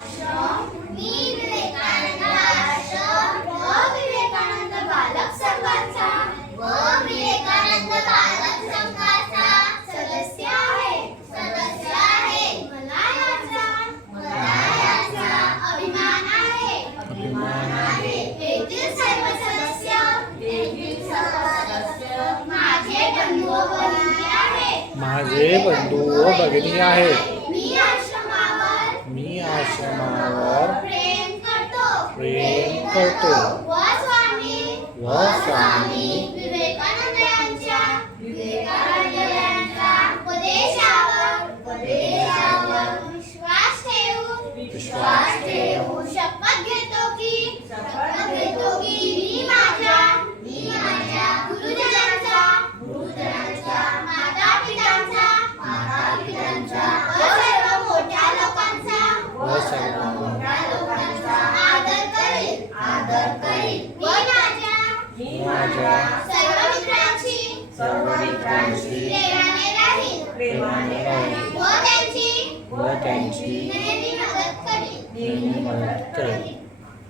मी विवेकानंद आश्रम व विवेकानंद बालक संघाचा सदस्य आहे. मला याचा अभिमान आहे. येथील सर्व सदस्य माझे बंधू व भगिनी आहेत. मी आश्रमावर प्रेम करतो व स्वामी विवेकानंद यांच्या उपदेशावर विश्वास ठेवून शपथ घेतो की मी माझ्या गुरुजनांचा माता-पितांचा व सर्व मोठ्या लोकांचा आदर करीन व माझ्या सर्व मित्रांची प्रेमाने राहीन व त्यांची नेहमी मदत करीन.